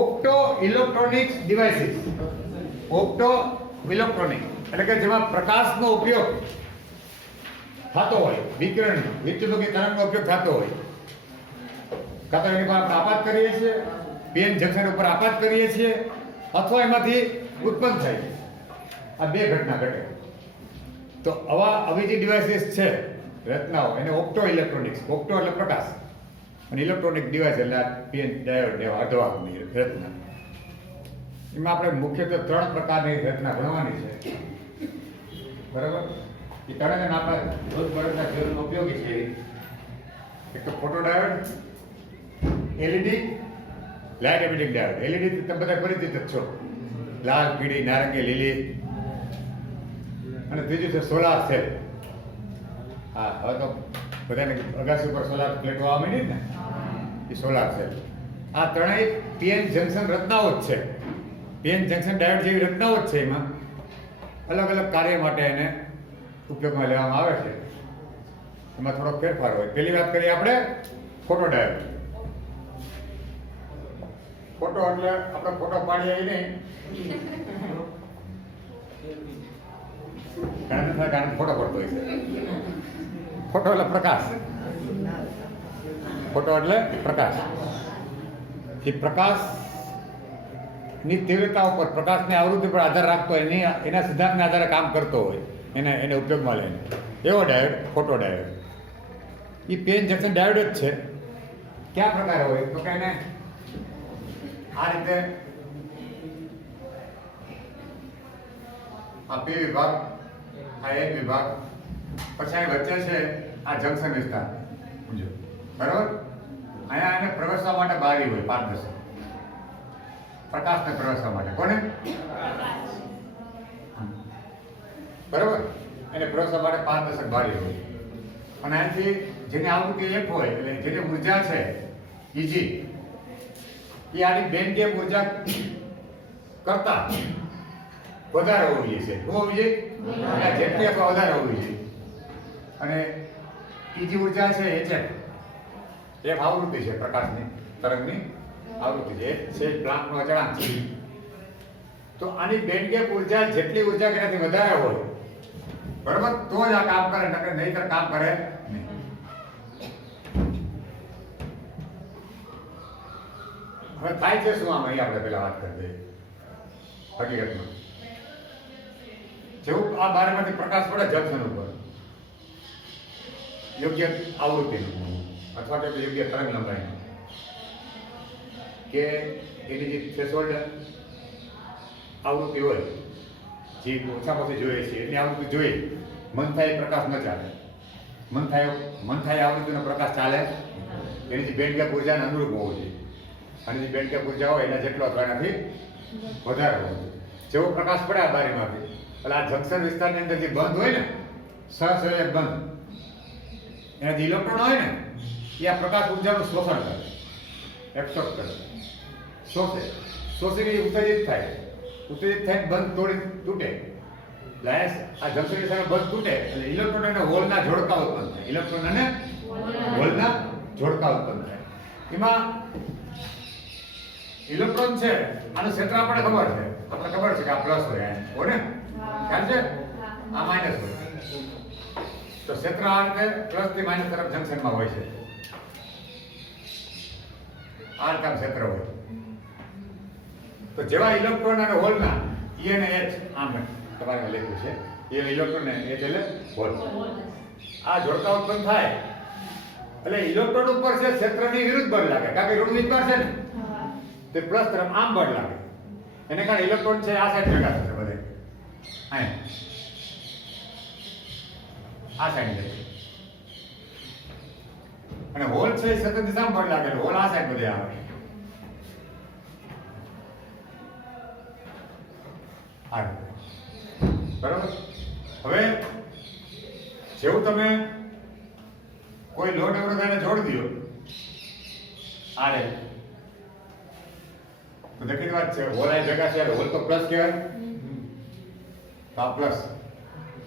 Opto electronics devices. Opto electronic એટલે કે જેમાં પ્રકાશનો ઉપયોગ થતો હોય, વિકિરણનો, વિદ્યુત તરંગનો ઉપયોગ થતો હોય. કાં તો એની પર આપણે આપાત કરીએ છીએ, પીએન જંકશન ઉપર આપાત કરીએ છીએ, અથવા એમાંથી ઉત્પન્ન થાય છે. આ બે ઘટના ઘટે. તો આવી જે ડિવાઇસીસ છે, રચનાઓ, એને ઓપ્ટો ઇલેક્ટ્રોનિક્સ. ઓપ્ટો એટલે પ્રકાશ અને ઇલેક્ટ્રોનિક ડિવાઇસ એટલે આ પીએન ડાયોડ એવા અર્ધવાહકની રચના. એમાં આપણે મુખ્યત્વે 3 પ્રકારની રચના ભણવાની છે. બરાબર? એ ત્રણેય આપણે રોજબરોજના જીવનમાં ઉપયોગી છે. એક તો photodiode, LED, light emitting diode. LED તમે બધા પરિચિત જ છો, લાલ, પીળી, નારંગી, લીલી. અને ત્રીજું છે સોલાર સેલ. હા, હવે તો બધાને અગાસી ઉપર સોલાર પ્લેટો આવવા માંડી ને, એ સોલાર સેલ. આ ત્રણેય પીએન જંકશન રચનાઓ જ છે. પીએન જંકશન ડાયોડ જેવી રચનાઓ જ છે. એમાં અલગ અલગ કાર્ય માટે એને ઉપયોગમાં લેવામાં આવે છે. એમાં થોડોક ફેરફાર હોય. પહેલી વાત કરીએ આપણે ફોટો ડાયોડ. ફોટો એટલે આપણે ફોટો પાડીએ નહીં, કારણ ફોટો પડતો હોય છે. ફોટો એટલે પ્રકાશ. ફોટો એટલે પ્રકાશ. એ પ્રકાશની તીવ્રતા ઉપર, પ્રકાશની આવૃત્તિ પર આધાર રાખતો હોય, એના સિદ્ધાંતના આધારે કામ કરતો હોય, એને ઉપયોગમાં લઈને એવો ડાયોડ ફોટો ડાયોડ. એ પીએન જંકશન ડાયોડ જ છે. કયા પ્રકારે હોય તો કે એને આ રીતે આ પી વિભાગ, આ એક વિભાગ, પછી અહીં વચ્ચે છે આ જંકશન વિસ્તાર. સમજો? બરાબર? અહીંયા એને પ્રવેશવા માટે બારી હોય, પારદર્શક. પ્રકાશને પ્રવેશવા માટે. કોને? બરાબર? એને પ્રવેશવા માટે પારદર્શક બારી હોય. અને અહીંથી જેની આવૃત્તિ 1 હોય, એટલે જેની ઉર્જા છે ઈજી, એ આની બેન્ડ ગેપ ઉર્જા કરતા વધારે હોવી જોઈએ. શું હોવી જોઈએ? જેટલી અથવા વધારે હોવી જોઈએ. અને ઈજી ઉર્જા છે એક આવૃત્તિ છે, પ્રકાશની તરંગની આવૃત્તિ છે પ્લાન્કનો અચળાંક છે. તો આની બેન્ડ ગેપ ઉર્જા જેટલી ઉર્જા એનાથી વધારે હોય, બરાબર, તો જ આ કામ કરે, નકર નહીંતર કામ કરે નહીં. હવે થાય છે શું આમાં, આપણે પેલા વાત કરી દઈએ. હકીકતમાં જેવું આ બારીમાંથી પ્રકાશ પડે જંકશન ઉપર, યોગ્ય આવૃત્તિનું અથવા તો યોગ્ય તરંગ લંબાઈનું, કે એની જે થ્રેશોલ્ડ આવૃત્તિ હોય, જે ઓછામાં ઓછી જોઈએ છે એટલી આવૃત્તિ જોઈએ. મન થાય પ્રકાશ ન ચાલે. મન થાય આવૃત્તિનો પ્રકાશ ચાલે. એની જે બેન્ડ ગેપ ઉર્જાને અનુરૂપ હોવું જોઈએ. અને જે બેન્ડ ગેપ ઉર્જા હોય એના જેટલો અથવા એનાથી વધારે હોવો જોઈએ. જેવો પ્રકાશ પડે આ બારીમાંથી, એટલે આ જંકશન વિસ્તારની અંદર જે બંધ હોય ને, સહસંયોજક બંધ, એના જે ઇલેક્ટ્રોન હોય ને, એ આ પ્રકાશ ઉર્જાનું શોષણ કરે, એબ્સોર્બ કરે, શોષીને ઉત્તેજિત થાય. ઉત્તેજિત થઈને બંધ તૂટે. એટલે આ જંકશન વિસ્તારનો બંધ તૂટે એટલે ઇલેક્ટ્રોન અને હોલના જોડકા ઉત્પન્ન થાય. ઇલેક્ટ્રોન અને હોલના જોડકા ઉત્પન્ન થાય. એમાં ઇલેક્ટ્રોન છે, આનું ક્ષેત્ર આપણને ખબર છે. આપણે ખબર છે કે આ પ્લસ હોય ને, ખ્યાલ છે? આ માઇનસ હોય. તો ક્ષેત્ર આ રીતે પ્લસ થી માઇનસ તરફ જંકશનમાં હોય છે. આ રીતે ક્ષેત્ર હોય. તો જેવા ઇલેક્ટ્રોન અને હોલના E અને H, આમ તમારે લખ્યું છે, E ઇલેક્ટ્રોન અને H એટલે હોલ, આ જોડકા ઉત્પન્ન થાય એટલે ઇલેક્ટ્રોન ઉપર છે ક્ષેત્રની વિરુદ્ધ બળ લાગે, કારણ કે ઋણ વિસ્તાર છે ને, તે પ્લસ તરફ આમ બળ લાગે. એને કારણે ઇલેક્ટ્રોન છે આ સાઈડ ભેગા થશે બધે, આ સાઈડ જાય. અને હોલ છે સતત દિશામાં બળ લાગે, હોલ આ સાઈડ બધે આવે. બરાબર? હવે જેવું તમે કોઈ લોડ અવરોધને જોડી દો આને, તો દેખીતી વાત છે, હોલ આ ભેગા છે, હોલ તો પ્લસ કહેવાય, તો આ પ્લસ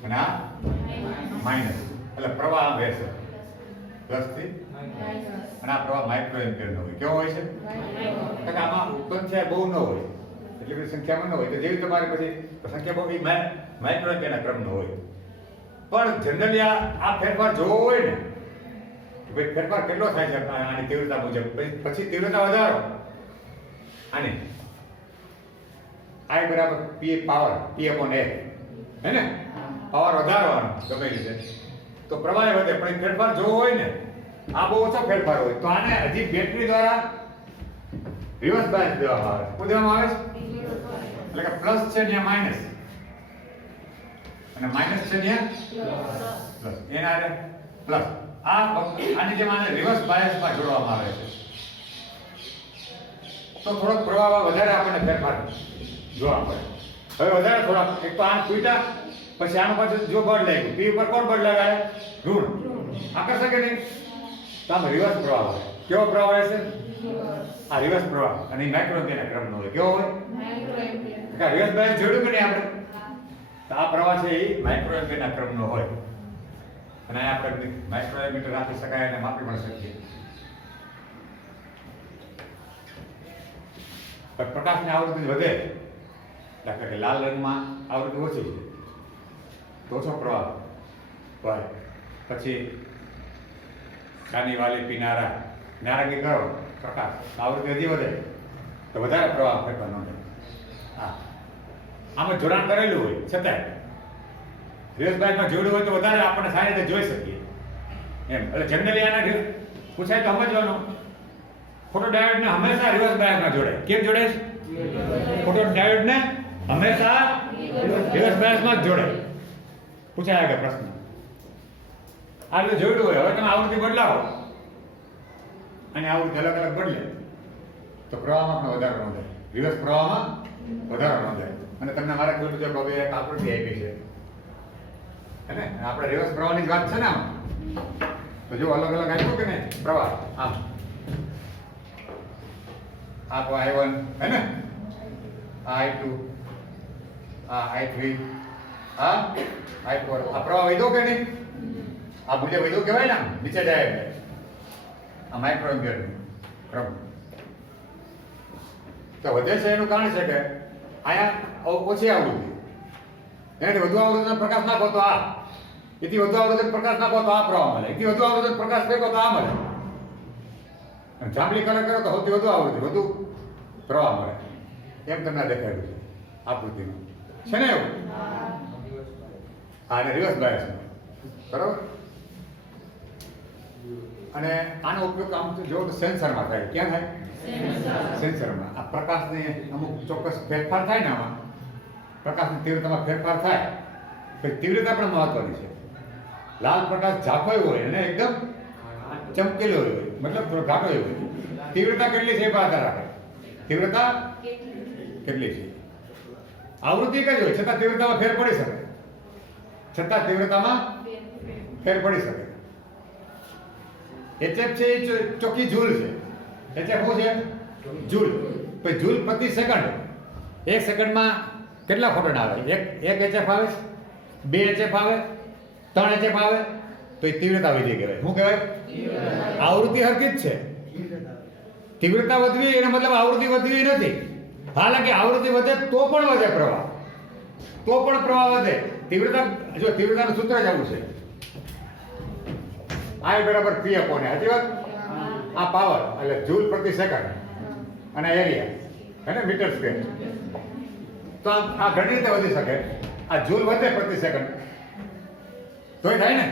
અને આ માઇનસ, એટલે પ્રવાહ વહેશે પ્લસ થી અને આ પ્રવાહ માઇક્રો એમ્પિયરનો હોય. કેવો હોય છે? કારણ કે આમાં સંખ્યા બહુ ન હોય, એટલી બધી સંખ્યામાં ન હોય, તો જેવી તમારે પછી સંખ્યા બહુ માઇક્રો એમ્પિયરના ક્રમનો હોય. પણ જનરલી આ ફેરફાર જોવો હોય ને, ભાઈ ફેરફાર કેટલો થાય છે આની તીવ્રતા મુજબ, પછી તીવ્રતા વધારો આની I બરાબર P પાવર P/A, હે ને? પાવર વધારવાનો ગમે રીતે, તો પ્રવાહ વધે. પણ ફેરફાર જોવો હોય ને, આ બહુ ઓછો ફેરફાર હોય, તો આને હજી બેટરી દ્વારા રિવર્સ બાયસ દેવામાં આવે. શું દેવામાં આવે છે? એટલે કે પ્લસ છે ત્યાં માઇનસ, અને માઇનસ છે ત્યાં પ્લસ, એના પ્લસ. આની જેમ આને રિવર્સ બાયસમાં જોડવામાં આવે છે, તો થોડોક પ્રવાહ વધારે આપણને ફેરફાર જોવા મળે. હવે વધારે થોડાક, એક તો આમ તૂટ્યા, પછી આનું પાછું જો બળ લાગ્યું, પી ઉપર કોણ બળ લગાડે? ઋણ. આકર્ષક કે નહીં? તો આમ રિવર્સ પ્રવાહ હોય. કેવો પ્રવાહ હોય છે? આ રિવર્સ પ્રવાહ, અને માઇક્રો એમ્પિયરના ક્રમનો હોય. કેવો હોય? રિવર્સ બાયસ જોડ્યું કે નહીં આપણે? તો આ પ્રવાહ છે એ માઇક્રો એમ્પિયરના ક્રમનો હોય, અને આપણે માઇક્રો એમ્પિયર રાખી શકાય અને માપી પણ શકીએ. પણ પ્રકાશની આવૃત્તિ વધે, દાખલા કે લાલ રંગમાં આવૃત્તિ ઓછી છે તો ઓછો પ્રવાહ હોય. પછી કાની વાલી પીનારા નારંગી કરો પ્રકાશ, આવૃત્તિ હજી વધે તો વધારે પ્રવાહ ફેરફાર ન થાય. હા, આમાં જોડાણ કરેલું હોય છતાંય રિવર્સ બાયસમાં જોડ્યું હોય તો વધારે આપણને સારી રીતે જોઈ શકીએ એમ. એટલે જનરલી આના પૂછાય તો સમજવાનું, ફોટો ડાયોડને હંમેશા રિવર્સ બાયસમાં જોડાય. કેમ જોડાય છે? ફોટો ડાયોડને હંમેશા રિવર્સ બાયસમાં જ જોડાય. પૂછાય આગળ પ્રશ્ન. આ રીતે જોડ્યું હોય, હવે તમે આવૃત્તિ બદલાવો અને આવૃત્તિ અલગ અલગ બદલે તો પ્રવાહમાં પણ વધારો ન થાય, રિવર્સ પ્રવાહમાં વધારો ન થાય. અને તમને મારે કહ્યું છે કે હવે એક આકૃતિ આપી છે, હે ને? આપણે રિવર્સ પ્રવાહની જ વાત છે ને આમાં, તો જો અલગ અલગ આપ્યું કે નહીં પ્રવાહ, આમ આ તો I1, હે ને? આ I2, આ I3, આ I4. આ પ્રવાહ વધ્યો કે નહીં? આ મૂલ્ય વધ્યું કહેવાય ને, આમ નીચે જાય એટલે આ માઇક્રો એમ્પિયર ક્રમ તો વધે છે. એનું કારણ છે કે અહીંયા ઓછી આવૃત્તિ, એનાથી વધુ આવૃત્તિનો પ્રકાશ નાખો તો આ, એથી વધુ આવૃત્તિનો પ્રકાશ નાખો તો આ પ્રવાહ મળે, એથી વધુ આવૃત્તિનો પ્રકાશ ફેંકો તો આ મળે. અને જાંબલી કલર કરો તો સૌથી વધુ આવૃત્તિ, વધુ પ્રવાહ મળે. એમ તમને દેખાયું છે આકૃતિમાં, છે ને એવું? હા, અને રિવર્સ બાયસ બરાબર. અને આનો ઉપયોગ આમ તો જો સેન્સરમાં થાય. ક્યાં થાય? સેન્સરમાં. આ પ્રકાશને અમુક ચોક્કસ ફેરફાર થાય ને, આમાં પ્રકાશની તીવ્રતામાં ફેરફાર થાય, પછી તીવ્રતા પણ મહત્વની છે. લાલ પ્રકાશ ઝાંખો હોય અને એકદમ ચમકેલો હોય, મતલબ થોડો ઘાટો હોય. તીવ્રતા કેટલી છે એ આધાર રાખે. તીવ્રતા કેટલી છે? આવૃત્તિ કઈ હોય છતાં તીવ્રતામાં ફેર પડી શકે, છતાં તીવ્રતામાં ફેર પડી શકે. HF છે એ ચોખ્ખી જૂલ છે. HF શું છે? જૂલ. પછી જૂલ પ્રતિ સેકન્ડ, એક સેકન્ડમાં કેટલા ફોટોન આવે? એક HF આવે, 2 HF આવે, 3 HF આવે, તો એ તીવ્રતા વધી કહેવાય. શું કહેવાય? આવૃત્તિ હરકી જ છે. તીવ્રતા વધવી એનો મતલબ આવૃત્તિ વધવી નથી. હાલાકી આવૃત્તિ વધે તો પણ વધે પ્રવાહ, તો પણ પ્રવાહ વધે. તીવ્રતા, જો તીવ્રતાનું સૂત્ર જ આવું છે, I બરાબર P/A. સાચી વાત? આ પાવર એટલે જૂલ પ્રતિ સેકન્ડ અને એરિયા, હે ને? Metre square. તો આ ઘણી રીતે વધી શકે. આ જૂલ વધે પ્રતિ સેકન્ડ તોય થાય ને.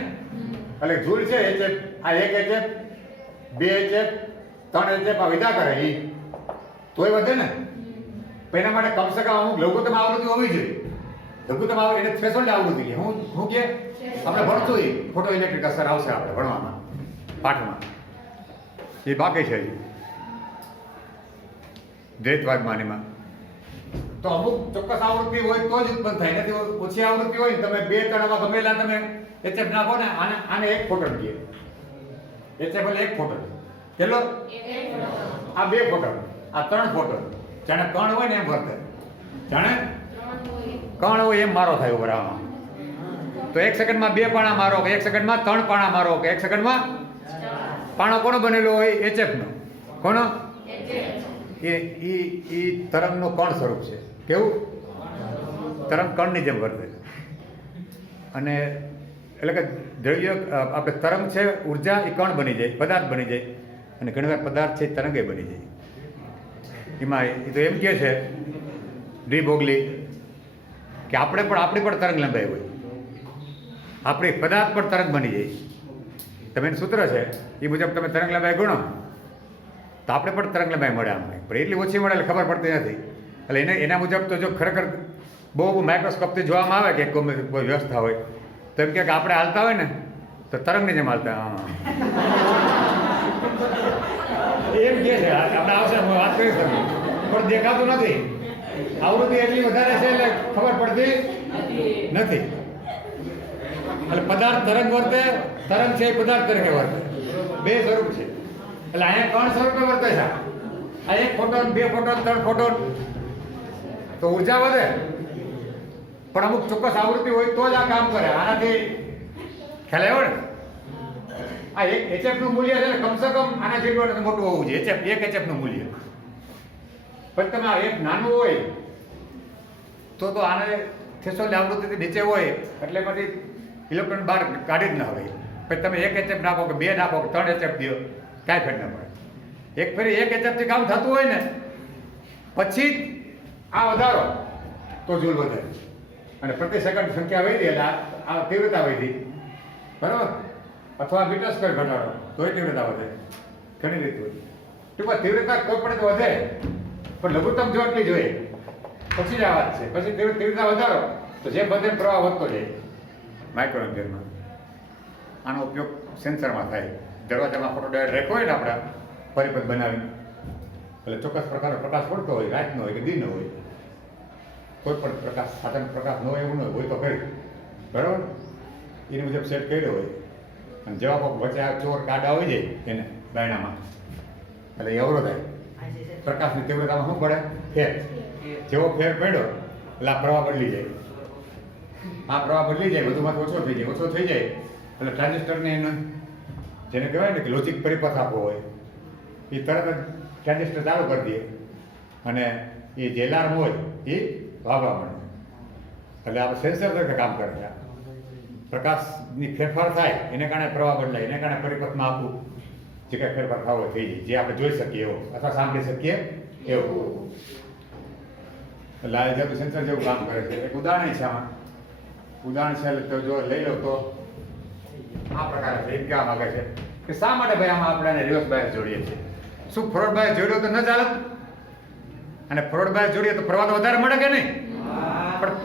એટલે જૂલ છે HF, આ 1 HF, 2 HF, 3 HF આ વિધા કરે એ તોય વધે ને. એના માટે કમસે કમ અમુક લઘુત્તમ આવૃત્તિ હોવી જોઈએ. લઘુત્તમ આવૃત્તિ એને થ્રેશોલ્ડ આવૃત્તિ કે હું કે આપણે ભણશું એ ફોટો ઇલેક્ટ્રિક અસર આવશે આપણે ભણવામાં પાઠમાં, એ બાકી છે દ્વૈતવાદમાં. એમાં તો અમુક ચોક્કસ આવૃત્તિ હોય તો જ ઉત્પન્ન થાય, નથી ઓછી આવૃત્તિ હોય તમે 2 તણાવમાં ગમેલા તમે HF નાખો ને, આને 1 ફોટોન કહે. HF એટલે 1 ફોટોન. કેટલો? આ 2 ફોટોન, આ 3 ફોટોન. જાણે કણ હોય ને એમ વર્તે, જાણે કણ હોય એમ મારો થાય ઉપર આમાં. તો 1 સેકન્ડમાં 2 પાણા મારો, કે 1 સેકન્ડમાં 3 પાણા મારો, કે 1 સેકન્ડમાં પાણો કોનો બનેલો હોય? HF નો. કોનો? એ તરંગનું કણ સ્વરૂપ છે. કેવું? તરંગ કણની જેમ વર્તે. અને એટલે કે દ્રવ્ય આપણે તરંગ છે, ઉર્જા એ કણ બની જાય, પદાર્થ બની જાય. અને ઘણીવાર પદાર્થ છે તરંગે બની જાય. એમાં એ તો એમ કહે છે ડી બોગલી કે આપણી પણ તરંગ લંબાઈ હોય, આપણી પદાર્થ પણ તરંગ બની જાય. તમે એનું સૂત્ર છે એ મુજબ તમે તરંગ લંબાઈ ગણો તો આપણે પણ તરંગ લંબાઈ મળે અમને, પણ એટલી ઓછી મળે એટલે ખબર પડતી નથી. એટલે એના મુજબ તો જો ખરેખર બહુ માઇક્રોસ્કોપથી જોવામાં આવે કે કોઈ વ્યવસ્થા હોય તો એમ કે આપણે હાલતા હોય ને તો તરંગની જેમ હાલતા. એમ કે છે આપણે આવશે હું વાત કરી શકું, પણ દેખાતું નથી. આવૃત્તિ એટલી વધારે છે એટલે ખબર પડતી નથી. એટલે પદાર્થ તરંગ વર્તે, તરંગ છે એ પદાર્થ તરીકે વર્તે, બે સ્વરૂપ છે. એટલે અહીંયા કણ સ્વરૂપે વર્તે છે. આ 1 ફોટોન 2 ફોટોન 3 ફોટોન તો ઉર્જા વધે, પણ અમુક ચોક્કસ આવૃત્તિ હોય તો જ આ કામ કરે. આનાથી ખ્યાલ આવ્યો ને? આ એક HF નું મૂલ્ય છે કમસે કમ આના જેટલું મોટું હોવું જોઈએ. એક HF નું મૂલ્ય. પણ તમે આ એક નાનું હોય તો આને થ્રેશોલ્ડ આવૃત્તિથી નીચે હોય એટલે એમાંથી ઇલેક્ટ્રોન બહાર કાઢી જ ના હોય. પછી તમે 1 HF નાખો કે 2 નાખો કે 3 HF દો, કાંઈ ફેર ન પડે. એક ફેરી 1 HF થી કામ થતું હોય ને પછી આ વધારો તો જૂલ વધે, અને પ્રતિ સેકન્ડ સંખ્યા વધી એટલે આ તીવ્રતા વધી, બરાબર? અથવા મીટર સ્ક્વેર ઘટાડો તોય તીવ્રતા વધે. ઘણી રીતે વધે. ટૂંકમાં તીવ્રતા કોઈ પણ વધે, પણ લઘુત્તમ જો એટલી જોઈએ પછી જ આ વાત છે. પછી તીવ્રતા વધારો તો જે બધે પ્રવાહ વધતો જાય. માઇક્રોએમ્પિયરમાં આનો ઉપયોગ સેન્સરમાં થાય. દરવાજામાં ફોટોડાયોડ રેક હોય ને આપણા પરિપથ બનાવીને, એટલે ચોક્કસ પ્રકારનો પ્રકાશ પડતો હોય, રાતનો હોય કે દીનો હોય, કોઈ પણ પ્રકાશ સાધન પ્રકાશ ન હોય એવું ન હોય તો કરી, બરાબર? એની મુજબ સેટ કર્યો હોય. અને જેવા કોઈ વચ્ચે આ ચોર કાઢા હોય જાય એને બાયણામાં એટલે એ અવરોધ થાય. પ્રકાશની તીવ્રતામાં શું પડે? ફેર. જેવો ફેર પડ્યો એટલે આ પ્રવાહ બદલી જાય. આ પ્રવાહ બદલી જાય, વધુમાં ઓછો થઈ જાય. ઓછો થઈ જાય એટલે ટ્રાન્ઝિસ્ટરને એને જેને કહેવાય ને કે લોજિક પરિપથ આપવો હોય એ તરત જ ટ્રાન્ઝિસ્ટર ચાલુ કરી દે અને એ જે એલાર્મ હોય એ વાગવા મળે. એટલે આપણે સેન્સર તરીકે કામ કરે છે. પ્રકાશની ફેરફાર થાય એને કારણે પ્રવાહ બદલાય, એને કારણે પરિપથમાં આપવું જે કાંઈ ફેરફાર થવો થઈ જાય, જે આપણે જોઈ શકીએ એવો અથવા સાંભળી શકીએ એવું. એટલે આ જેવું સેન્સર જેવું કામ કરે છે. એક ઉદાહરણ છે આમાં. ઉદાહરણ છે તો જો લઈ લો તો આ પ્રકારે છે. એમ કહેવા માંગે છે કે શા માટે ભાઈ આમાં આપણે રિવર્સ બાયસ જોડીએ છીએ? શું ફોરવર્ડ બાયસ જોડ્યો તો ન ચાલે? અને ફોરવર્ડ બાયસ જોડીએ તો પ્રવાહ તો વધારે મળે કે નહીં? પણ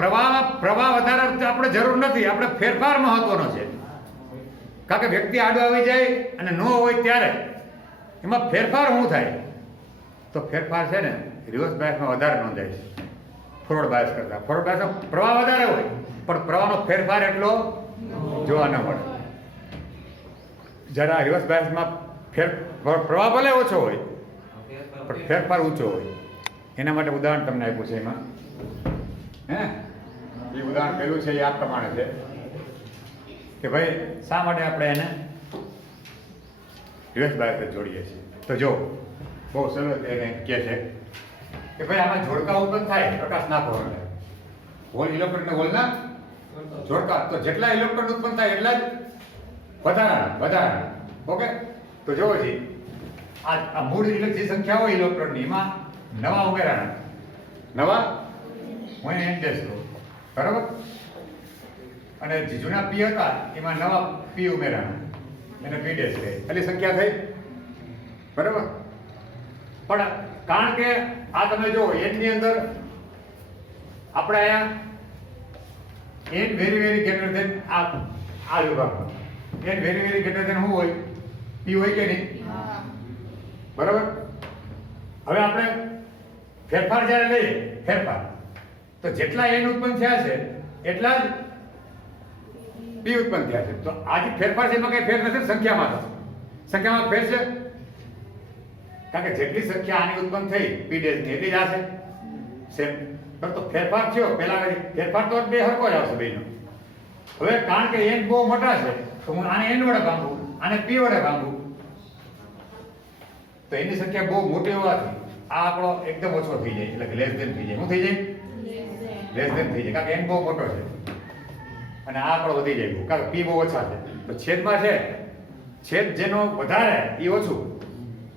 પ્રવાહ વધારે આપણે જરૂર નથી, આપણે ફેરફાર મહત્વનો છે. કારણ કે વ્યક્તિ આડો આવી જાય અને ન હોય ત્યારે એમાં ફેરફાર શું થાય? તો ફેરફાર છે ને રિવર્સ બાયસમાં વધારે નોંધાય છે ફોરવર્ડ બાયસ કરતાં. ફોરવર્ડ બાયસમાં પ્રવાહ વધારે હોય પણ પ્રવાહનો ફેરફાર એટલો જોવા ન મળે. જ્યારે રિવર્સ બાયસમાં પ્રવાહ ભલે ઓછો હોય પણ ફેરફાર ઊંચો હોય. એના માટે ઉદાહરણ તમને આપ્યું છે એમાં. એ ઉદાહરણ પેલું છે એ આ પ્રમાણે છે કે ભાઈ શા માટે આપણે એને રિવર્સ બાયસ જોડીએ છીએ? તો જો બહુ સરસ એને કહે છે કે ભાઈ આમાં જોડકા ઉત્પન્ન થાય પ્રકાશ નાખો એટલે હોલ ઇલેક્ટ્રોન ને હોલના જોડકા, તો જેટલા ઇલેક્ટ્રોન ઉત્પન્ન થાય એટલા જ વધારાના. ઓકે, તો જોવો જી આ મૂળ જે સંખ્યા હોય ઇલેક્ટ્રોનની એમાં નવા ઉમેરાના, નવા હું એને એડજસ્ટ કરું, બરાબર? અને જે જૂના પી હતા એમાં નવા પી ઉમેરાના, એને પી ડેશ કહે. એટલી સંખ્યા થઈ, બરાબર? પણ કારણ કે આ તમે જો એનની અંદર આપણે અહીંયા એન વેરી ગ્રેટર ધેન આ વિભાગમાં એન વેરી ગ્રેટર ધેન શું હોય? પી હોય કે નહીં? બરાબર? હવે આપણે ફેરફાર જ્યારે લઈએ ફેરફાર તો જેટલા એન ઉત્પન્ન થયા છે એટલા જ પી ઉત્પન્ન થયા છે. તો આ જે ફેરફાર છે એમાં કઈ ફેર નથી, સંખ્યામાં થશે. સંખ્યામાં ફેર છે કારણ કે જેટલી સંખ્યા આની ઉત્પન્ન થઈ પી ડેશની એટલી જ આ છે સેમ. તો ફેરફાર થયો પહેલા ફેરફાર તો બે હરખો જ આવશે બેનો. હવે કારણ કે એન બહુ મોટા છે તો હું આને એન વડે ભાંગું, આને પી વડે ભાંગું તો એની સંખ્યા બહુ મોટી હોવાથી આ આંકડો એકદમ ઓછો થઈ જાય, એટલે લેસ ધેન થઈ જાય. શું થઈ જાય? લેસ ધેન થઈ જાય, કારણ કે n બહુ મોટો છે અને આ આંકડો વધી જાય, કારણ કે p બહુ ઓછા છે. તો છેદમાં છે, છેદ જેનો વધારે એ ઓછું,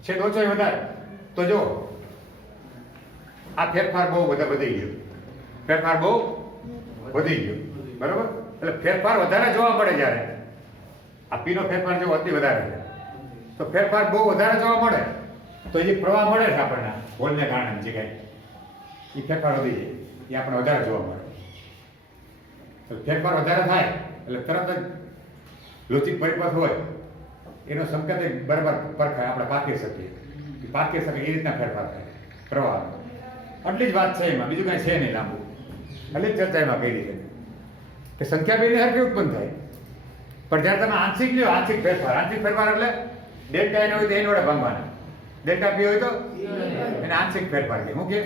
છેદ ઓછો એ વધારે. તો જો આ ફેરફાર બહુ બધા વધી ગયો, ફેરફાર બહુ વધી ગયો, બરાબર? એટલે ફેરફાર વધારે જોવા મળે જ્યારે આ p નો ફેરફાર જો અતિ વધારે છે, તો ફેરફાર બહુ વધારે જોવા મળે તો એ પ્રવાહ મળે છે આપણને હોલને કારણે જે કાંઈ એ ફેરફાર વધી જાય, એ આપણે વધારે જોવા મળે. તો ફેરફાર વધારે થાય એટલે તરત જ લોચિક પરિપથ હોય એનો સંકેત બરાબર પરખાય, આપણે પારખી શકીએ, પારખી શકીએ એ રીતના ફેરફાર થાય પ્રવાહ. આટલી જ વાત છે એમાં, બીજું કાંઈ છે નહીં લાંબુ. આટલી જ ચર્ચા એમાં કરી છે કે સંખ્યા બેની હરખી ઉત્પન્ન થાય, પણ જ્યારે તમે આંશિક લ્યો, આંશિક ફેરફાર એટલે ડેલ્ટા એન હોય તો એન વડે ભાંગવાના, ડેલ્ટા પી હોય તો એને આંશિક ફેરફાર કહે. શું કહે?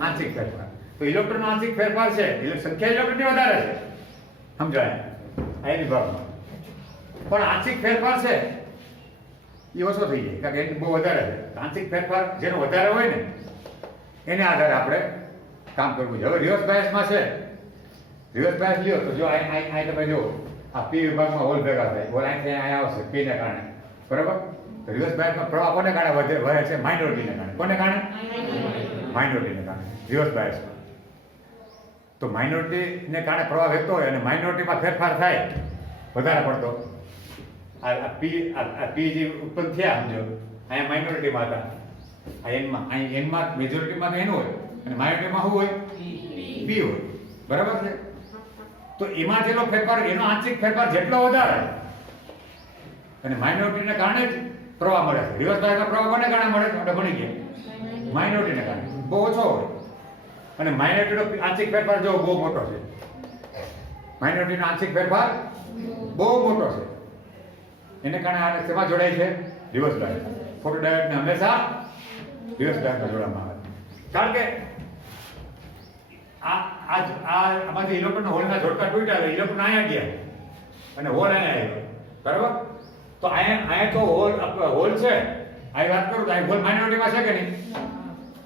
આંશિક ફેરફાર. તો ઇલેક્ટ્રોન આંશિક ફેરફાર છે, સંખ્યા ઇલેક્ટ્રોનની વધારે છે, સમજાય એની ભાગમાં. પણ આંશિક ફેરફાર છે એ ઓછો થઈ જાય, કારણ કે એની બહુ વધારે છે. આંશિક ફેરફાર જેનો વધારે હોય ને એને આધારે આપણે કામ કરવું છે. હવે રિવર્સ બાયસમાં છે, રિવર્સ બાયસ લ્યો તો જો અહીં તમે જો આ પી વિભાગમાં હોલ ભેગા થાય, હોલ અહીંથી અહીંયા આવશે પી ને કારણે, બરાબર? તો રિવર્સ બાયસમાં પ્રવાહ કોને કારણે વધે છે? માઇનોરિટીને કારણે. કોને કારણે? માઇનોરિટીને કારણે. રિવર્સ બાયસમાં તો માઇનોરિટીને કારણે પ્રવાહ વહેતો હોય અને માઇનોરિટીમાં ફેરફાર થાય વધારે પડતો, આ પી જે ઉત્પન્ન થયા સમજો, અહીંયા માઇનોરિટીમાં હતા, આ એનમાં, અહીં એનમાં મેજોરિટીમાં તો એનું હોય અને માઇનોરિટીમાં શું હોય? પી હોય, બરાબર છે? તો એમાં જેટલો ફેરફાર, એનો આંશિક ફેરફાર જેટલો વધારે અને માઇનોરિટીને કારણે જ પ્રવાહ મળે છે. રિવર્સ બાયસમાં પ્રવાહ કોને કારણે મળે છે? આપણે ભણી ગયા માઇનોરિટીને કારણે, બહુ ઓછો હોય. અને માઇનોરિટીનો આંશિક ફેરફાર જો બહુ મોટો છે, માઇનોરિટીનો આંશિક ફેરફાર બહુ મોટો છે, એને કારણે આ શેમાં જોડાય છે? Reverse bias. ફોટોડાયોડને હંમેશા રિવર્સ બાયસમાં જોડવામાં આવે, કારણ કે આમાંથી ઇલેક્ટ્રોન હોલના જોડકા તૂટ્યા એટલે ઇલેક્ટ્રોન અહીંયા ગયા અને હોલ અહીંયા આવ્યો, બરાબર? તો અહીંયા તો હોલ છે, અહીં વાત કરું તો અહીં હોલ માઇનોરિટીમાં છે કે નહીં?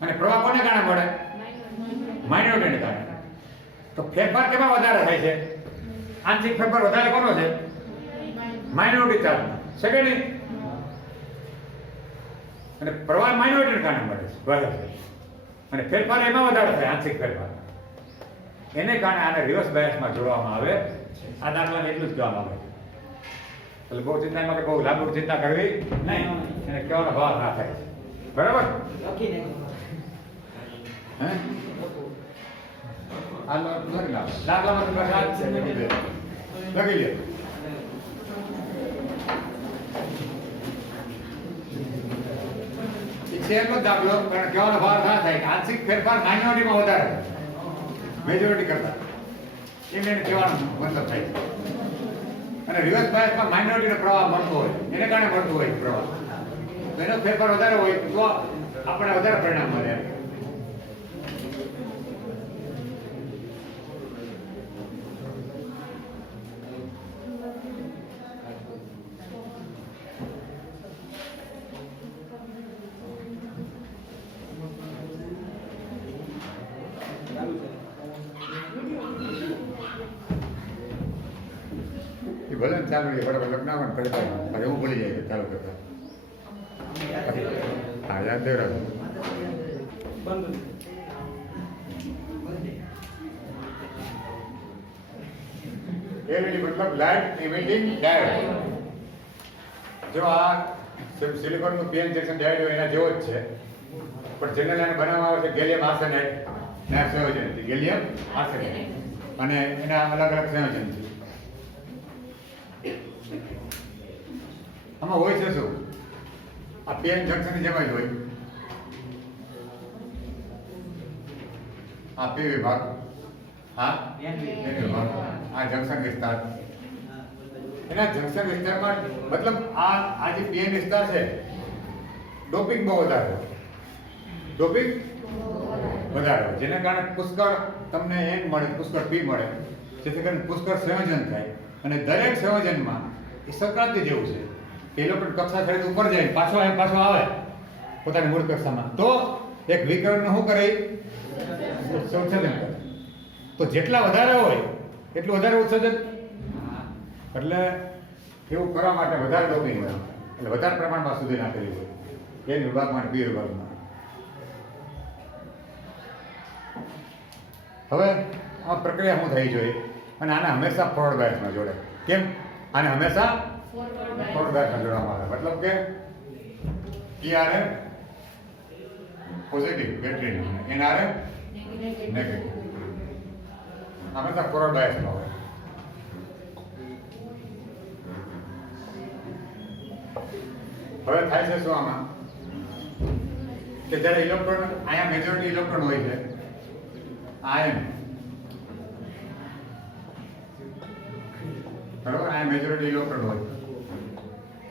અને પ્રવાહ કોને કારણે મળે? માઇનોરિટીને કારણે. તો ફેરફાર કેમાં વધારે થાય છે? આંશિક ફેરફાર વધારે કોનો છે? માઇનોરિટી ચાર્જમાં છે કે નહીં? અને પ્રવાહ માઇનોરિટીને કારણે મળે છે, અને ફેરફાર એમાં વધારે થાય, આંશિક ફેરફાર. એને કારણે આને રિવર્સ બાયસમાં જોડવામાં આવે. આ દાખલાને એટલું જ કહેવામાં આવે. એટલે બહુ ચિંતા એમાં કે બહુ લાંબુ ચિંતા કરવી નહીં, એને કહેવાનો ભાવ ના થાય, બરાબર? હે આ લખી લાવો, દાખલામાં તો બસ આ જ છે, લખી લે. છે એટલો જ દાખલો, પણ કહેવાનો ભાવ ના થાય કે આંશિક ફેરફાર માઇનોરિટીમાં વધારે મેજોરિટી કરતા, એમ એને કહેવાનો મતલબ થાય છે. અને રિવર્સ બાયસમાં માઇનોરિટીનો પ્રવાહ મળતો હોય, એને કારણે મળતું હોય પ્રવાહ, તો એનો ફેરફાર વધારે હોય તો આપણે વધારે પરિણામ મળે. ભલે ચાલુ રહે, બરાબર લખનાવન કરતા હવે હું ભૂલી જાય ચાલુ કરતા. હા યાદ દેવરાજ એલઈડી મતલબ લાઇટ ઇમિટિંગ ડાયોડ. જો આ સિલિકોનનું પીએન જંકશન ડાયોડ એના જેવો જ છે, પણ જનરલ એને બનાવવામાં આવે છે ગેલિયમ આર્સેનાઇડ ના સંયોજનથી, ગેલિયમ આર્સેનાઇડ, અને એના અલગ અલગ સંયોજન છે. આમાં હોય છે શું? આ પીએન જંકશનની જેમ જ હોય. આ પી વિભાગ, હા એન વિભાગ, આ જંકશન વિસ્તાર. એના જંકશન વિસ્તારમાં મતલબ આ જે પીએન વિસ્તાર છે, ડોપિંગ બહુ વધારે, ડોપિંગ વધારે, જેના કારણે પુષ્કળ તમને એન મળે, પુષ્કળ પી મળે, જેથી કરીને પુષ્કળ સંયોજન થાય. અને દરેક સંયોજનમાં એ સંક્રાંતિ જેવું છે કે ઇલેક્ટ્રોન કક્ષા છેડે ઉપર જાય, પાછો આવે, પોતાની મૂળ કક્ષામાં, તો એક વિકર્ણનું શું કરે? સંશોધન કરે. તો જેટલા વધારે હોય એટલું વધારે ઉત્સર્જન. એટલે એવું કરવા માટે વધારે ડોપિંગ હોય, એટલે વધારે પ્રમાણમાં સુધી નાખેલી હોય એ વિભાગમાં, બી વિભાગમાં. હવે આ પ્રક્રિયા શું થઈ જોઈએ? અને આને હંમેશા ફોરવર્ડ બાયસમાં જોડે. કેમ? આને હંમેશા ફોરવર્ડ બાયસમાં જોડવામાં આવે. મતલબ કે ERF positive battery, NRF negative, હંમેશા ફોરવર્ડ બાયસમાં હોય. હવે થાય છે શું આમાં કે જ્યારે ઇલેક્ટ્રોન, અહીંયા મેજોરિટી ઇલેક્ટ્રોન હોય છે, આયન, બરોબર, અહીંયા મેજોરિટી ઇલેક્ટ્રોન હોય,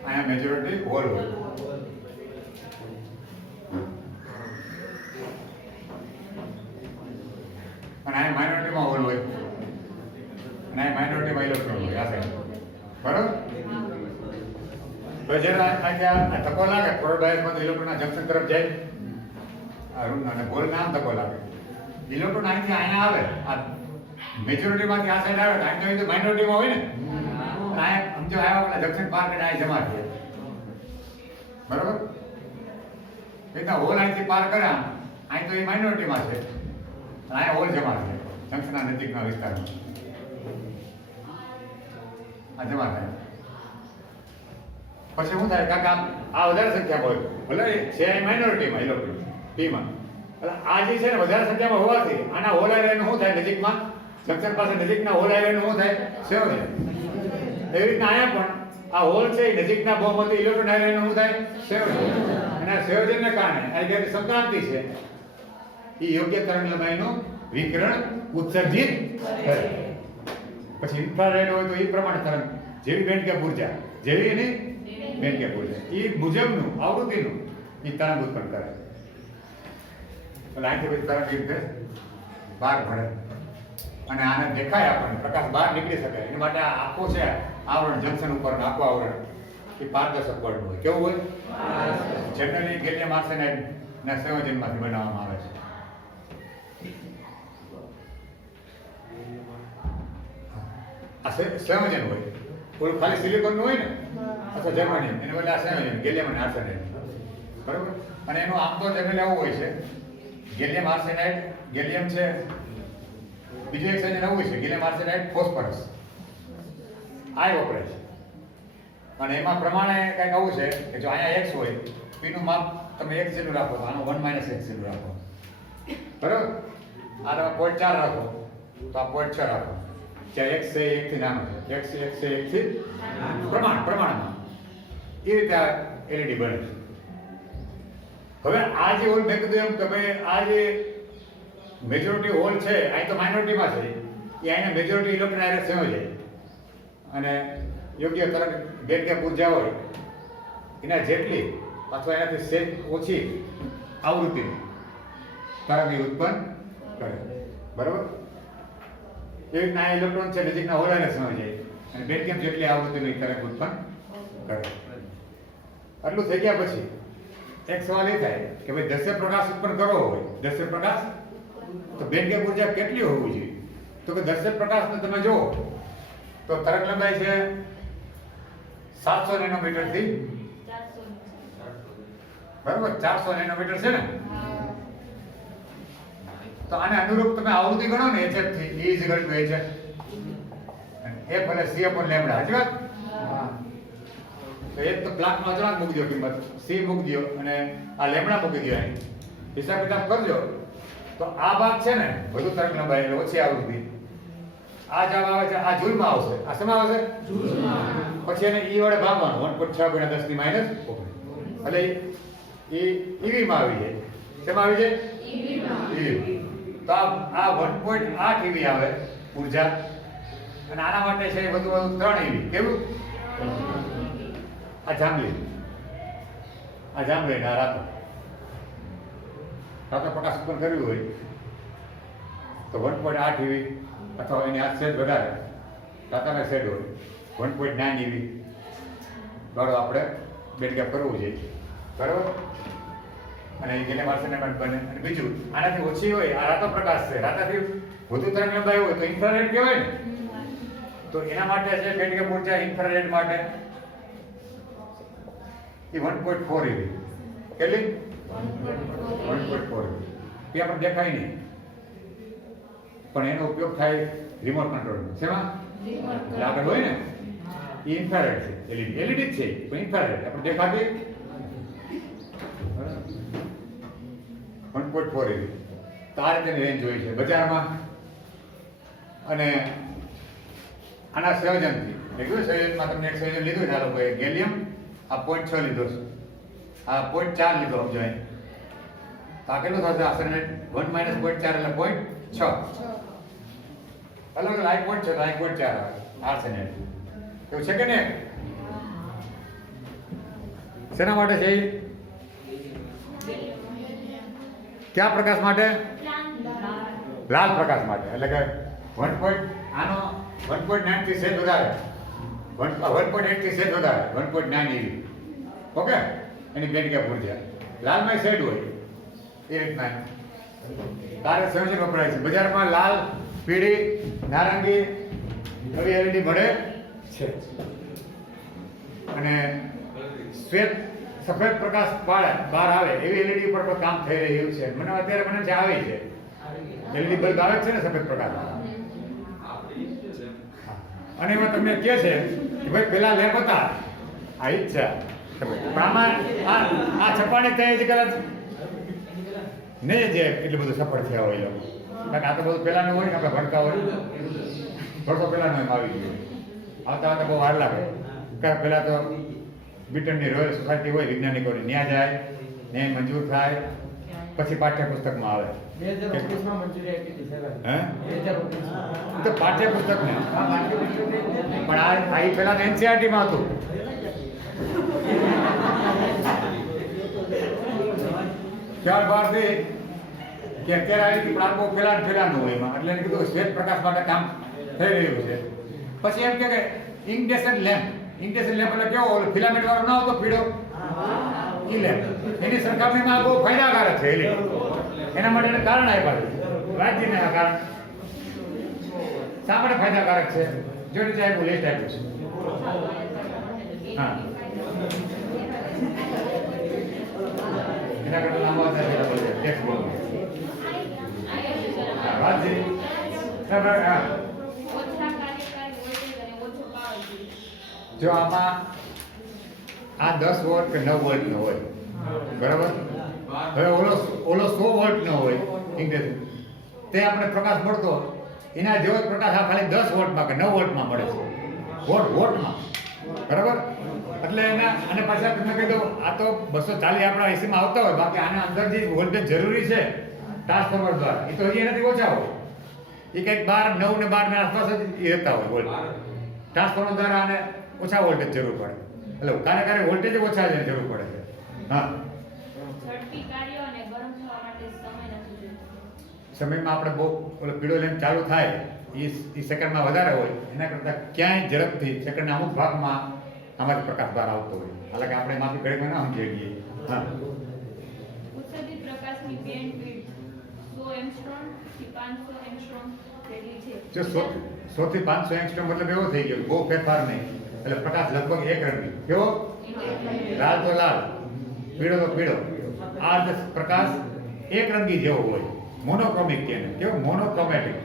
અહીંયા મેજોરિટી હોલ હોય. અને અહીંયા માઇનોરિટીમાં હોલ હોય, અને અહીંયા માઇનોરિટીમાં ઇલેક્ટ્રોન હોય. આ સાઈડ બરોબર. તો જ્યારે આ ધક્કો લાગે ફોરવર્ડ બાયસમાં, ઇલેક્ટ્રોનના જંકશન તરફ જાય, અને હોલને આમ ધક્કો લાગે, ઇલેક્ટ્રોન અહીંથી અહીંયા આવે, આ મેજોરિટીમાંથી આ સાઈડ આવે, અહીં તો માઇનોરિટીમાં હોય ને, અહીંયા સમજો આવ્યા આપણા જંકશન પાર કરીને અહીં જમા થયા, બરોબર. એટલા હોલ અહીંથી પાર કર્યા, અહીં તો એ માઇનોરિટીમાં છે, અહીંયા હોલ જમા છે જંકશનના નજીકના વિસ્તારમાં, આ જમા થાય. પછી શું થાય? કાકા આ વધારે સંખ્યામાં હોય, ભલે છે માઇનોરિટીમાં ઇલેક્ટ્રોન પીમાં, એટલે આ જે છે ને વધારે સંખ્યામાં હોવાથી આના હોલ આયરન શું થાય? નજીકમાં જંકશન પાસે નજીકના હોલ આયરન શું થાય? સંયોજન. એવી રીતના અહીંયા પણ આ હોલ છે એ નજીકના બહુમતી ઇલેક્ટ્રોન આયરન શું થાય? સંયોજન. અને આ સંયોજનને કારણે આ જે સંક્રાંતિ છે એ યોગ્ય તરંગ લંબાઈનું વિકિરણ ઉત્સર્જિત કરે. પછી ઇન્ફ્રારેડ હોય તો એ પ્રમાણે તરંગ, જેવી બેન્ડ ગેપ ઉર્જા, જેવી એની બેન્ડ ગેપ ઉર્જા, એ મુજબનું આવૃત્તિનું એ તરંગ ઉત્પન્ન કરે. એટલે અહીંથી પછી તરંગ રીતે બહાર પડે અને આને દેખાય, આપણને પ્રકાશ બહાર નીકળી શકે. એના માટે આ આખું છે આવરણ, જંકશન ઉપર આખું આવરણ એ પારદર્શક પડવું હોય. કેવું હોય? જનરલી ગેલિયમ આર્સેનાઇડ ના સંયોજનમાંથી બનાવવામાં આવે છે. આ સંયોજન હોય, ઓલું ખાલી સિલિકોન નું હોય ને, અથવા જર્મનિયમ, એને બદલે આ સંયોજન ગેલિયમ અને આર્સેનાઇડ, બરોબર. અને એનું આમ તો જનરલી આવું હોય છે, ગેલિયમ આર્સેનાઇડ, ગેલિયમ છે, બીજું એક સંયોજન આવું છે ગેલિયમ આર્સેનાઇડ ફોસ્ફરસ, આ વપરાય છે. અને એમાં પ્રમાણે કંઈક આવું છે કે જો અહીંયા x હોય, p નું માપ તમે x જેટલું રાખો તો આનું 1 - x જેટલું રાખો, બરોબર. આ તમે 0.4 રાખો તો આ 0.6 રાખો. જ્યાં x છે 1 થી નાનો છે, x છે 1 થી પ્રમાણમાં એ રીતે આ LED બને છે. હવે આ જે હોલ મેં કીધું એમ કે ભાઈ આ જે મેજોરિટી હોલ છે, અહીં તો માઇનોરિટીમાં છે, એ અહીંના મેજોરિટી ઇલેક્ટ્રોન આયરન સંયોજાય અને યોગ્ય તરંગ બેન્ડ ગેપ ઉર્જા હોય એના જેટલી અથવા એનાથી સેજ ઓછી આવૃત્તિની તરંગ ઉત્પન્ન કરે, બરાબર. એ રીતના આ ઇલેક્ટ્રોન છે નજીકના હોલ આયરન સંયોજાય અને બેન્ડ ગેપ જેટલી આવૃત્તિની તરંગ ઉત્પન્ન કરે. આટલું થઈ ગયા પછી એક સવાલ એ થાય કે ભાઈ દસ્ય પ્રકાશ ઉત્પન્ન કરવો હોય, દસ્ય પ્રકાશ, તો બેન્ડ ગેપ ઉર્જા કેટલી હોવી જોઈએ? તો કે દસ્ય પ્રકાશને તમે જુઓ તો તરંગ લંબાઈ છે 700 નેનોમીટર થી, બરાબર, 400 નેનોમીટર છે ને. તો આને અનુરૂપ તમે આવૃત્તિ ગણો ને hf થી, E = hf, f એટલે c/λ. સાચી વાત? તો એક તો પ્લાન્ટમાં અચળાંક મૂકી દો, કિંમત c મૂકી દો અને આ લેમડા મૂકી દો. અહીં હિસાબ કિતાબ કરજો તો આ ભાગ છે ને વધુ તરંગ લંબાઈ એટલે ઓછી આવૃત્તિ. આ જવાબ આવે છે, આ જૂલમાં આવશે. આ શેમાં આવશે? જૂલમાં. પછી એને e વડે ભાગવાનું, 1.6 × 10⁻⁹ એટલે એ EV માં આવી જાય. શેમાં આવી જાય? EV. તો આ 1.8 EV આવે ઊર્જા, અને આના માટે છે વધુ 3 EV. કેવું? આ જાંબલી ના રાતો પ્રકાશ ઉત્પન્ન કર્યું હોય તો 1.8 EV અથવા એની આ સેટ વધારે ટાટાના સેટ હોય 1.9 EV વાળો આપણે બેન્ડ ગેપ કરવું જોઈએ, બરાબર. અને ગેલિયમ આર્સેનાઇડ બને. અને બીજું આનાથી ઓછી હોય આ રાતો પ્રકાશ છે, રાતાથી વધુ તરંગ લંબાઈ હોય તો ઇન્ફ્રારેડ કહેવાય ને. તો એના માટે છે બેન્ડ ગેપ ઉર્જા ઇન્ફ્રારેડ માટે એ 1.4 eV. કેટલી? 1.4 eV. એ આપણે દેખાય નહીં પણ એનો ઉપયોગ થાય રિમોટ કંટ્રોલમાં. શેમાં? આગળ હોય ને એ ઇન્ફ્રારેડ છે. એલઈડી જ છે પણ ઇન્ફ્રારેડ આપણે દેખાતી 1.4 eV. તો આ રીતેની રેન્જ હોય છે બજારમાં. અને આના સંયોજનથી મેં કીધું સંયોજનમાં તમને એક સંયોજન લીધું છે આ લોકોએ ગેલિયમ આ 0.6 લીધો છે, આ 0.4 લીધો સમજો અહીં. તો આ કેટલું થશે આર્સેનાઇડ 1 - 0.4 એટલે 0.6. અલગ અલગ 1.6 તો 1.4 આવે આર્સેનાઇડ. એવું છે કે નહીં? શેના માટે છે? કયા પ્રકાશ માટે? લાલ પ્રકાશ માટે. એટલે કે આનો 1.9 થી સેજ વધારે, 1.8 થી સેજ વધારે 1.9 eV. ઓકે, એની બેન્ડ ગેપ ઉર્જા લાલમાં સેડ હોય એ રીતના તારે સંયોજન વપરાય છે. બજારમાં લાલ, પીળી, નારંગી એવી એલઈડી મળે છે. અને શ્વેત સફેદ પ્રકાશ બહાર આવે એવી એલઈડી ઉપર પણ કામ થઈ રહ્યું છે. મને અત્યારે મને જે આવે છે એલઈડી બલ્બ આવે છે ને સફેદ પ્રકાશ. અને એમાં તમને કહે છે કે ભાઈ પેલા લેમ્પ હતા આ ઈચ્છા પણ આમાં આ છપાણી થઈ જ કદાચ નહીં જે એટલું બધું સફળ થયા હોય લોકો. કારણ કે આ તો બધું પહેલાંનું હોય ને આપણે ભણતા હોય વર્ષો પહેલાંનું એમ આવી ગયું. આવતા આવતા બહુ વાર લાગે. કારણ પહેલાં તો બ્રિટનની રોયલ સોસાયટી હોય વૈજ્ઞાનિકોની, ત્યાં જાય ને મંજૂર થાય પછી પાઠ્યપુસ્તકમાં આવે. તો પાઠ્યપુસ્તક ને પણ આ પેલા એનસીઆરટીમાં હતું. ત્યારબાદ કે અત્યારે આવી પણ આ બહુ પેલાનું હોય એમાં. એટલે એને કીધું શ્વેત પ્રકાશ માટે કામ થઈ રહ્યું છે. પછી એમ કે ઇન્કડેસન્ટ લેમ્પ. ઇન્કડેસન્ટ લેમ્પ એટલે કેવો ફિલામેન્ટ વાળો ના આવતો પીળો ઈ લેમ્પ, એની સરખામણીમાં બહુ ફાયદાકારક છે એલઈડી. એના માટે કારણ આપ્યા છે રાજ્યને. આ કારણ શા માટે ફાયદાકારક છે જો નીચે આપ્યું લિસ્ટ આપ્યું છે. હા, એના કરતા લાંબા ટેક્સ્ટ બોલો રાજ્ય. હા, જો આમાં આ 10 વોલ્ટ કે 9 વોલ્ટ નો હોય બરાબર. હવે ઓલો 100 વોલ્ટ નો હોય ઇન્ડેક્સ, તે આપણે પ્રકાશ મળતો એના જેવો જ પ્રકાશ આ ખાલી 10 વોલ્ટમાં કે 9 વોલ્ટમાં મળે છે. વોટમાં બરાબર. એટલે એના અને પાછા તમે કહી દો આ તો 240 આપણા એસીમાં આવતા હોય, બાકી આના અંદર જે વોલ્ટેજ જરૂરી છે ટ્રાન્સફોર્મર દ્વારા એ તો હજી એનાથી ઓછા હોય. એ કંઈક 12, 9 ને 12 ની આસપાસ જ રહેતા હોય વોલ્ટ. ટ્રાન્સફોર્મર દ્વારા આને ઓછા વોલ્ટેજ જરૂર પડે. એટલે કાર્યકારી વોલ્ટેજ ઓછા છે જરૂર પડે છે. હા, સમયમાં આપણે બહુ ઓલો પીળો લેમ્પ ચાલુ થાય એ સેકન્ડમાં વધારે હોય એના કરતાં ક્યાંય ઝડપથી સેકન્ડના અમુક ભાગમાં આમાંથી પ્રકાશ બહાર આવતો હોય. એટલે કે આપણે માફી ઘડીમાં ના સમજી શકીએ. હા, ઉત્સર્જિત પ્રકાશની બેન્ડવિડ્થ 100 એંગસ્ટ્રોમ થી 500 એંગસ્ટ્રોમ જેટલી છે. જો 100 થી 500 એંગસ્ટ્રોમ મતલબ એવો થઈ ગયો બહુ ફેરફાર નહીં. એટલે પ્રકાશ લગભગ એક રંગી. કેવો? લાલ તો લાલ, પીળો તો પીળો. આ જે પ્રકાશ એક રંગી જેવો હોય. મોનોક્રોમિક કહે ને. કેવો? મોનોક્રોમેટિક.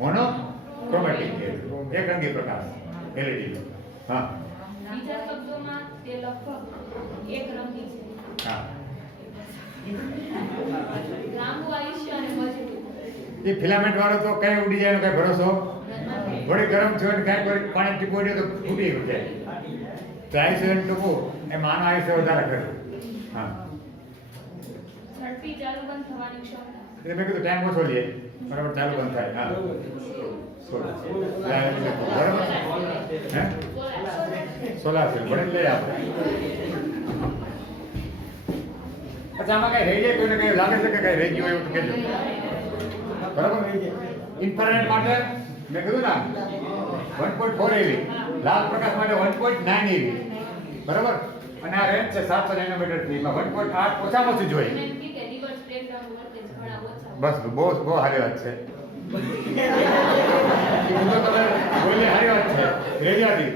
મોનોક્રોમેટિક કહે એક રંગી પ્રકાશ એલઈડી. હા, બીજા શબ્દોમાં તે લગભગ એક રંગી છે. હા, લાંબુ આયુષ્ય અને મજબૂત. એ ફિલામેન્ટ વાળો તો કઈ ઉડી જાય કઈ ભરોસો. થોડી ગરમ છે ને કાંઈ પાણી ટીપોઈ દે તો ફૂટી જાય. તો આયુષ્ય ટૂંકું એમ આનું આયુષ્ય વધારે કરે. હા, ઝડપી ચાલુ બંધ થવાની ક્ષમતા. એટલે મેં કીધું ટાઈમ ઓછો લે બરાબર ચાલુ બંધ થાય. હા, બરાબર. હે સોલાર સેલ ભણી લઈએ આપણે. અચ્છા, આમાં કઈ રહી જાય કોઈને કઈ લાગે છે કે કઈ રહી ગયું એવું તો કહેજો. બરાબર. ઇન્ફ્રારેડ માટે મેં કીધું ને 1.4 eV, લાલ પ્રકાશ માટે 1.9 eV. બરાબર. અને આ રેન્જ છે 700 નેનોમીટર થી એમાં 1.8 ઓછામાં ઓછું જોઈએ. એમ કે રિવર્સ બ્રેકડાઉન વોલ્ટેજ ઘણા ઓછા હોય. બસ બહુ બહુ સારી વાત છે. એ તો તમે બોલી સારી વાત છે. રેડિયાથી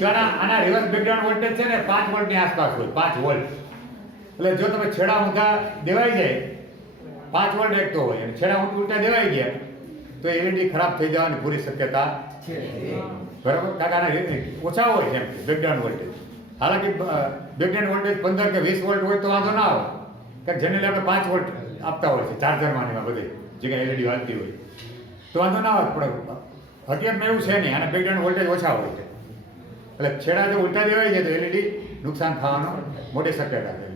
જો આના રિવર્સ બ્રેકડાઉન વોલ્ટેજ છે ને 5 વોલ્ટની આસપાસ હોય, 5 વોલ્ટ. એટલે જો તમે છેડા ઊંધા દેવાઈ જાય 5 વોલ્ટ એકતો હોય અને છેડા ઉલટા દેવાઈ ગયા તો એલઈડી ખરાબ થઈ જવાની પૂરી શક્યતા છે. બરાબર? કારણ કે ઓછા હોય છે બ્રેકડાઉન વોલ્ટેજ. હાલાકી બ્રેકડાઉન વોલ્ટેજ 15 કે 20 વોલ્ટ હોય તો વાંધો ના આવે, કારણ જનરલી આપણે 5 વોલ્ટ આપતા હોય છે ચાર્જરમાં એમાં બધે જગ્યાએ એલઈડી વાગતી હોય તો વાંધો ના આવે. પણ હકીકતમાં એવું છે નહીં, આના બ્રેકડાઉન વોલ્ટેજ ઓછા હોય છે. એટલે છેડા જો ઉલટા દેવાઈ જાય તો એલઈડી નુકસાન થવાનો મોટી શક્યતા છે.